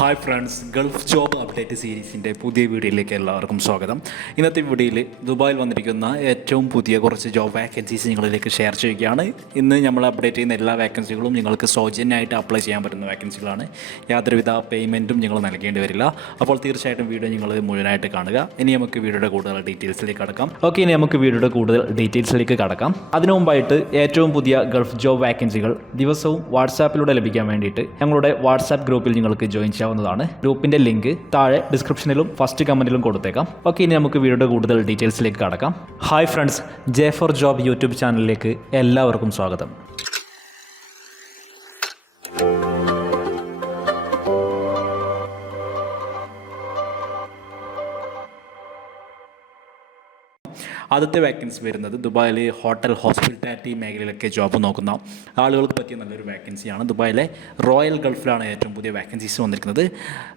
Hi friends gulf job update സീരീസിൻ്റെ പുതിയ വീഡിയോയിലേക്ക് എല്ലാവർക്കും സ്വാഗതം ഇന്നത്തെ വീഡിയോയിൽ ദുബായിൽ വന്നിരിക്കുന്ന ഏറ്റവും പുതിയ കുറച്ച് ജോബ് വാക്കൻസീസ് നിങ്ങളിലേക്ക് ഷെയർ ചെയ്യുകയാണ് ഇന്ന് നമ്മൾ അപ്ഡേറ്റ് ചെയ്യുന്ന എല്ലാ വാക്കൻസികളും നിങ്ങൾക്ക് സൗജന്യമായിട്ട് അപ്ലൈ ചെയ്യാൻ പറ്റുന്ന വാക്കൻസികളാണ് യാതൊരുവിധ പേയ്മെൻറ്റും നിങ്ങൾ നൽകേണ്ടി വരില്ല അപ്പോൾ തീർച്ചയായിട്ടും വീഡിയോ നിങ്ങൾ മുഴുവനായിട്ട് കാണുക ഇനി നമുക്ക് വീഡിയോയുടെ കൂടുതൽ ഡീറ്റെയിൽസിലേക്ക് കടക്കാം ഓക്കെ ഇനി നമുക്ക് വീഡിയോയുടെ കൂടുതൽ ഡീറ്റെയിൽസിലേക്ക് കടക്കാം അതിനു മുമ്പായിട്ട് ഏറ്റവും പുതിയ ഗൾഫ് ജോബ് വാക്കൻസികൾ ദിവസവും വാട്സാപ്പിലൂടെ ലഭിക്കാൻ വേണ്ടിയിട്ട് ഞങ്ങളുടെ വാട്സാപ്പ് ഗ്രൂപ്പിൽ നിങ്ങൾക്ക് ജോയിൻ ചെയ്യാം ചെയ്യാവുന്നതാണ് ഗ്രൂപ്പിന്റെ ലിങ്ക് താഴെ ഡിസ്ക്രിപ്ഷനിലും ഫസ്റ്റ് കമന്റിലും കൊടുത്തേക്കാം ഓക്കെ ഇനി നമുക്ക് വീഡിയോയുടെ കൂടുതൽ ഡീറ്റെയിൽസിലേക്ക് കടക്കാം hi friends J four job YouTube ചാനലിലേക്ക് എല്ലാവർക്കും സ്വാഗതം ആദ്യത്തെ വാക്കൻസി വരുന്നത് ദുബായിലെ ഹോട്ടൽ ഹോസ്പിറ്റാലിറ്റി മേഖലയിലൊക്കെ ജോബ് നോക്കുന്ന ആളുകൾക്ക് പറ്റിയ നല്ലൊരു വാക്കൻസിയാണ് ദുബായിലെ റോയൽ ഗൾഫിലാണ് ഏറ്റവും പുതിയ വാക്കൻസീസ് വന്നിരിക്കുന്നത്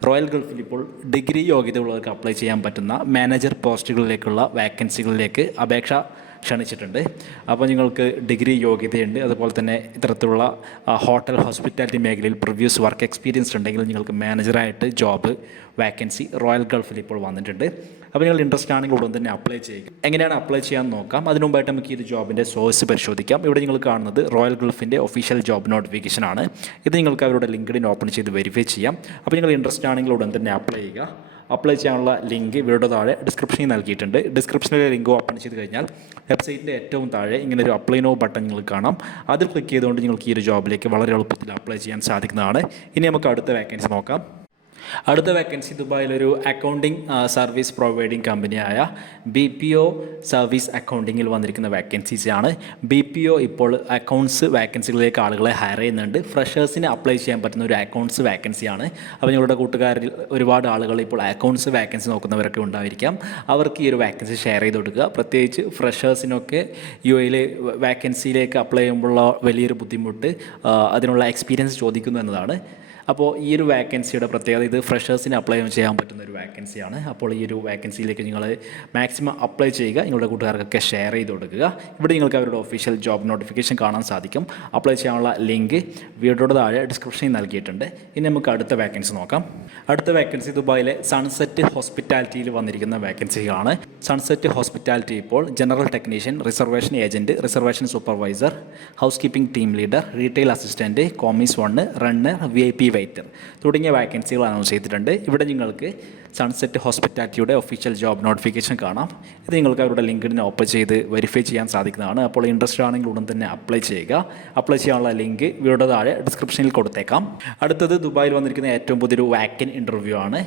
റോയൽ ഗൾഫിൽ ഇപ്പോൾ ഡിഗ്രി യോഗ്യതയുള്ളവർക്ക് അപ്ലൈ ചെയ്യാൻ പറ്റുന്ന മാനേജർ പോസ്റ്റുകളിലേക്കുള്ള വാക്കൻസികളിലേക്ക് അപേക്ഷ ക്ഷണിച്ചിട്ടുണ്ട് അപ്പോൾ നിങ്ങൾക്ക് ഡിഗ്രി യോഗ്യതയുണ്ട് അതുപോലെ തന്നെ ഇത്തരത്തിലുള്ള ഹോട്ടൽ ഹോസ്പിറ്റാലിറ്റി മേഖലയിൽ പ്രിവ്യൂസ് വർക്ക് എക്സ്പീരിയൻസ് ഉണ്ടെങ്കിൽ നിങ്ങൾക്ക് മാനേജറായിട്ട് ജോബ് വാക്കൻസി റോയൽ ഗൾഫിൽ ഇപ്പോൾ വന്നിട്ടുണ്ട് അപ്പോൾ നിങ്ങൾ ഇൻട്രസ്റ്റ് ആണെങ്കിൽ ഉടൻ തന്നെ അപ്ലൈ ചെയ്യുക എങ്ങനെയാണ് അപ്ലൈ ചെയ്യാൻ നോക്കാം അതിനു നമുക്ക് ഈ ഒരു ജോബിൻ്റെ സോഴ്സ് പരിശോധിക്കാം ഇവിടെ നിങ്ങൾ കാണുന്നത് റോയൽ ഗൾഫിൻ്റെ ഒഫീഷ്യൽ ജോബ് നോട്ടിഫിക്കേഷൻ ആണ് ഇത് നിങ്ങൾക്ക് അവരുടെ ലിങ്ക്ഡിൻ ഓപ്പൺ ചെയ്ത് വെരിഫൈ ചെയ്യാം അപ്പോൾ നിങ്ങൾ ഇൻട്രസ്റ്റ് ആണെങ്കിൽ ഉടൻ തന്നെ അപ്ലൈ ചെയ്യുക അപ്ലൈ ചെയ്യാനുള്ള ലിങ്ക് ഇവിടെ താഴെ ഡിസ്ക്രിപ്ഷനിൽ നൽകിയിട്ടുണ്ട് ഡിസ്ക്രിപ്ഷനിലെ ലിങ്ക് ഓപ്പൺ ചെയ്ത് കഴിഞ്ഞാൽ വെബ്സൈറ്റിൻ്റെ ഏറ്റവും താഴെ ഇങ്ങനെ ഒരു അപ്ലൈ നോ ബട്ടൺ നിങ്ങൾ കാണാം അതിൽ ക്ലിക്ക് ചെയ്തുകൊണ്ട് നിങ്ങൾക്ക് ഈ ഒരു ജോബിലേക്ക് വളരെ എളുപ്പത്തിൽ അപ്ലൈ ചെയ്യാൻ സാധിക്കുന്നതാണ് ഇനി നമുക്ക് അടുത്ത വേക്കൻസി നോക്കാം അടുത്ത വേക്കൻസി ദുബായിലൊരു അക്കൗണ്ടിങ് സർവീസ് പ്രൊവൈഡിങ് കമ്പനിയായ ബി പി ഒ സർവീസ് അക്കൗണ്ടിങ്ങിൽ വന്നിരിക്കുന്ന വേക്കൻസീസ് ആണ് ബി പി ഒ ഇപ്പോൾ അക്കൗണ്ട്സ് വേക്കൻസികളിലേക്ക് ആളുകളെ ഹയർ ചെയ്യുന്നുണ്ട് ഫ്രഷേഴ്സിന് അപ്ലൈ ചെയ്യാൻ പറ്റുന്ന ഒരു അക്കൗണ്ട്സ് വേക്കൻസിയാണ് അപ്പോൾ ഞങ്ങളുടെ കൂട്ടുകാരിൽ ഒരുപാട് ആളുകൾ ഇപ്പോൾ അക്കൗണ്ട്സ് വേക്കൻസി നോക്കുന്നവരൊക്കെ ഉണ്ടായിരിക്കാം അവർക്ക് ഈ ഒരു വേക്കൻസി ഷെയർ ചെയ്ത് കൊടുക്കുക പ്രത്യേകിച്ച് ഫ്രഷേഴ്സിനൊക്കെ യു എയിലെ വേക്കൻസിയിലേക്ക് അപ്ലൈ ചെയ്യുമ്പോഴുള്ള വലിയൊരു ബുദ്ധിമുട്ട് അതിനുള്ള എക്സ്പീരിയൻസ് ചോദിക്കുന്നു എന്നതാണ് അപ്പോൾ ഈ ഒരു വേക്കൻസിയുടെ പ്രത്യേകത ഇത് ഫ്രഷേഴ്സിന് അപ്ലൈ ചെയ്യാൻ പറ്റുന്ന ഒരു വാക്കൻസിയാണ് അപ്പോൾ ഈ ഒരു വാക്കൻസിയിലേക്ക് നിങ്ങൾ മാക്സിമം അപ്ലൈ ചെയ്യുക നിങ്ങളുടെ കൂട്ടുകാർക്കൊക്കെ ഷെയർ ചെയ്ത് കൊടുക്കുക ഇവിടെ നിങ്ങൾക്ക് അവരുടെ ഒഫീഷ്യൽ ജോബ് നോട്ടിഫിക്കേഷൻ കാണാൻ സാധിക്കും അപ്ലൈ ചെയ്യാനുള്ള ലിങ്ക് വീഡിയോയുടെ താഴെ ഡിസ്ക്രിപ്ഷനിൽ നൽകിയിട്ടുണ്ട് ഇനി നമുക്ക് അടുത്ത വാക്കൻസി നോക്കാം അടുത്ത വാക്കൻസി ദുബായിലെ സൺസെറ്റ് ഹോസ്പിറ്റാലിറ്റിയിൽ വന്നിരിക്കുന്ന വാക്കൻസികളാണ് സൺസെറ്റ് ഹോസ്പിറ്റാലിറ്റി ഇപ്പോൾ general technician reservation agent reservation supervisor housekeeping team leader retail assistant commis one runner V I P waiter തുടങ്ങിയ വാക്കൻസികളാണ് അനൗൺസ് ചെയ്തിട്ടുണ്ട് ഇവിടെ നിങ്ങൾക്ക് സൺസെറ്റ് ഹോസ്പിറ്റാലിറ്റിയുടെ ഒഫീഷ്യൽ ജോബ് നോട്ടിഫിക്കേഷൻ കാണാം ഇത് നിങ്ങൾക്ക് അവരുടെ ലിങ്കിനെ ഓപ്പൺ ചെയ്ത് വെരിഫൈ ചെയ്യാൻ സാധിക്കുന്നതാണ് അപ്പോൾ ഇൻട്രസ്റ്റ് ആണെങ്കിൽ ഉടൻ തന്നെ അപ്ലൈ ചെയ്യുക അപ്ലൈ ചെയ്യാനുള്ള ലിങ്ക് വീഡിയോയുടെ താഴെ ഡിസ്ക്രിപ്ഷനിൽ കൊടുത്തേക്കാം അടുത്തത് ദുബായിൽ വന്നിരിക്കുന്ന ഏറ്റവും പുതിയൊരു വാക്കൻ ഇൻ്റർവ്യൂ ആണ്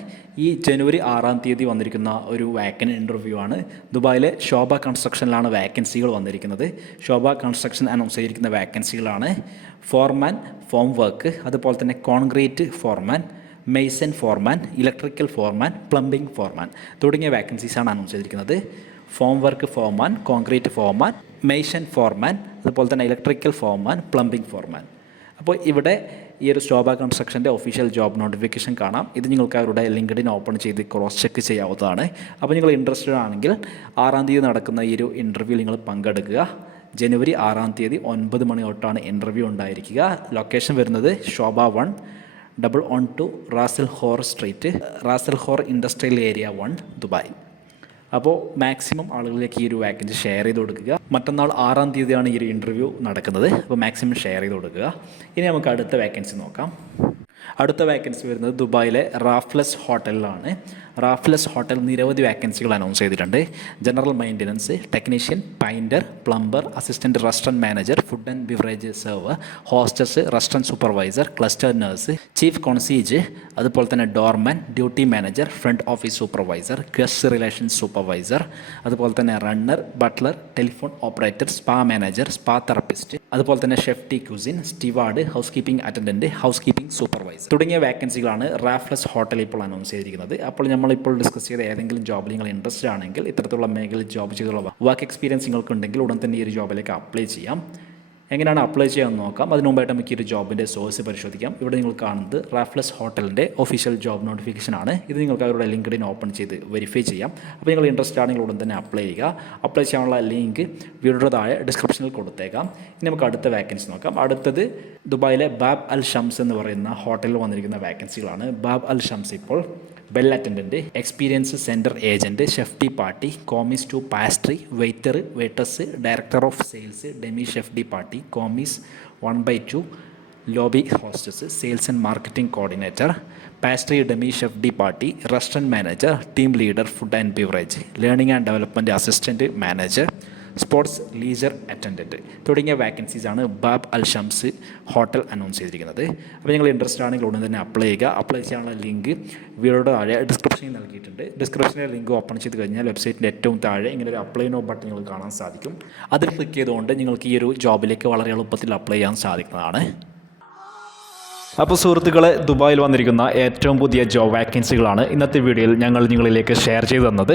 ഈ ജനുവരി ആറാം തീയതി വന്നിരിക്കുന്ന ഒരു വാക്കൻ ഇൻ്റർവ്യൂ ആണ് ദുബായിലെ ശോഭ കൺസ്ട്രക്ഷനിലാണ് വാക്കൻസികൾ വന്നിരിക്കുന്നത് ശോഭ കൺസ്ട്രക്ഷൻ അനൗൺസ് ചെയ്തിരിക്കുന്ന വാക്കൻസികളാണ് ഫോർമാൻ ഫോം വർക്ക് അതുപോലെ തന്നെ concrete foreman mason foreman electrical foreman plumbing foreman തുടങ്ങിയ വാക്കൻസീസാണ് അനൗൺസ് ചെയ്തിരിക്കുന്നത് form work foreman concrete foreman mason foreman അതുപോലെ തന്നെ ഇലക്ട്രിക്കൽ ഫോർമാൻ പ്ലംബിംഗ് ഫോർമാൻ അപ്പോൾ ഇവിടെ ഈ ഒരു ശോഭ കൺസ്ട്രക്ഷൻ്റെ ഒഫീഷ്യൽ ജോബ് നോട്ടിഫിക്കേഷൻ കാണാം ഇത് നിങ്ങൾക്ക് അവരുടെ ലിങ്ക്ഡിൻ ഓപ്പൺ ചെയ്ത് ക്രോസ് ചെക്ക് ചെയ്യാവുന്നതാണ് അപ്പോൾ നിങ്ങൾ ഇൻട്രസ്റ്റഡ് ആണെങ്കിൽ ആറാം തീയതി നടക്കുന്ന ഈ ഒരു ഇൻ്റർവ്യൂ നിങ്ങൾ പങ്കെടുക്കുക ജനുവരി ആറാം തീയതി ഒൻപത് മണി തൊട്ടാണ് ഇൻ്റർവ്യൂ ഉണ്ടായിരിക്കുക ലൊക്കേഷൻ വരുന്നത് Shobha one double on two Ras al Khor street Ras al Khor industrial area one Dubai അപ്പോൾ മാക്സിമം ആളുകളിലേക്ക് ഈ ഒരു വാക്കൻസി ഷെയർ ചെയ്ത് കൊടുക്കുക മറ്റന്നാൾ ആറാം തീയതിയാണ് ഈ ഒരു ഇൻ്റർവ്യൂ നടക്കുന്നത് അപ്പോൾ മാക്സിമം ഷെയർ ചെയ്ത് കൊടുക്കുക ഇനി നമുക്ക് അടുത്ത വാക്കൻസി നോക്കാം അടുത്ത വാക്കൻസി വരുന്നത് ദുബായിലെ റാഫ്ലസ് ഹോട്ടലിലാണ് റാഫ്ലസ് ഹോട്ടൽ നിരവധി വാക്കൻസികൾ അനൗൺസ് ചെയ്തിട്ടുണ്ട് general maintenance technician painter plumber assistant restaurant manager food and beverage server hostess restaurant supervisor cluster nurse chief concierge അതുപോലെ തന്നെ doorman duty manager front office supervisor guest relations supervisor അതുപോലെ തന്നെ runner butler telephone operator spa manager spa therapist അതുപോലെ തന്നെ chef de cuisine steward housekeeping attendant housekeeping supervisor തുടങ്ങിയ വാക്കൻസികളാണ് റാഫ്ലസ് hotel ഇപ്പോൾ announce ചെയ്തിരിക്കുന്നത് അപ്പോൾ നമ്മൾ നമ്മളിപ്പോൾ ഡിസ്കസ് ചെയ്ത ഏതെങ്കിലും ജോബിൽ നിങ്ങൾ ഇൻട്രസ്റ്റ് ആണെങ്കിൽ ഇത്തരത്തിലുള്ള മേഖലയിൽ ജോബ് ചെയ്തുള്ള വർക്ക് എക്സ്പീരിയൻസ് നിങ്ങൾക്കുണ്ടെങ്കിൽ ഉടൻ തന്നെ ഈ ഒരു ജോബിലേക്ക് അപ്ലൈ ചെയ്യാം എങ്ങനെയാണ് അപ്ലൈ ചെയ്യാമെന്ന് നോക്കാം അതിന് മുമ്പായിട്ട് നമുക്ക് ഈ ഒരു ജോബിൻ്റെ സോഴ്സ് പരിശോധിക്കാം ഇവിടെ നിങ്ങൾ കാണുന്നത് റാഫ്ലസ് ഹോട്ടലിൻ്റെ ഒഫീഷ്യൽ ജോബ് നോട്ടിഫിക്കേഷൻ ആണ് ഇത് നിങ്ങൾക്ക് അവരുടെ ലിങ്ക്ഡിൻ ഓപ്പൺ ചെയ്ത് വെരിഫൈ ചെയ്യാം അപ്പോൾ നിങ്ങൾ ഇൻട്രസ്റ്റ് ആണെങ്കിൽ ഉടൻ തന്നെ അപ്ലൈ ചെയ്യുക അപ്ലൈ ചെയ്യാനുള്ള ലിങ്ക് വീഡിയോയുടെ താഴെ ഡിസ്ക്രിപ്ഷനിൽ കൊടുത്തേക്കാം ഇനി നമുക്ക് അടുത്ത വാക്കൻസി നോക്കാം അടുത്തത് ദുബായിലെ ബാബ് അൽ ഷംസ് എന്ന് പറയുന്ന ഹോട്ടലിൽ വന്നിരിക്കുന്ന വാക്കൻസികളാണ് ബാബ് അൽ ഷംസ് ഇപ്പോൾ bell attendant, experience center agent, chef de party, commis to pastry, waiter, waitress, director of sales, demi chef de party, commis 1/2, lobby hostess, sales and marketing coordinator, pastry demi chef de party, restaurant manager, team leader, food and beverage, learning and development assistant manager. Sports leisure attendant തുടങ്ങിയ ആണ് Bab Al Shams hotel announce ചെയ്തിരിക്കുന്നത് അപ്പോൾ നിങ്ങൾ interest ആണെങ്കിൽ ഉടനെ തന്നെ apply ചെയ്യുക apply ചെയ്യാനുള്ള ലിങ്ക് വീഡിയോയുടെ താഴെ ഡിസ്ക്രിപ്ഷനിൽ നൽകിയിട്ടുണ്ട് ഡിസ്ക്രിപ്ഷനിലെ ലിങ്ക് ഓപ്പൺ ചെയ്ത് കഴിഞ്ഞാൽ വെബ്സൈറ്റിൻ്റെ ഏറ്റവും താഴെ ഇങ്ങനെ ഒരു അപ്ലൈ നോ ബട്ടൺ നിങ്ങൾ കാണാൻ സാധിക്കും അതിൽ ക്ലിക്ക് ചെയ്തുകൊണ്ട് നിങ്ങൾക്ക് ഈ ഒരു ജോബിലേക്ക് വളരെ എളുപ്പത്തിൽ അപ്ലൈ ചെയ്യാൻ സാധിക്കുന്നതാണ് അപ്പോൾ സുഹൃത്തുക്കളെ ദുബായിൽ വന്നിരിക്കുന്ന ഏറ്റവും പുതിയ ജോബ് വാക്കൻസികളാണ് ഇന്നത്തെ വീഡിയോയിൽ ഞങ്ങൾ നിങ്ങളിലേക്ക് ഷെയർ ചെയ്തു തന്നത്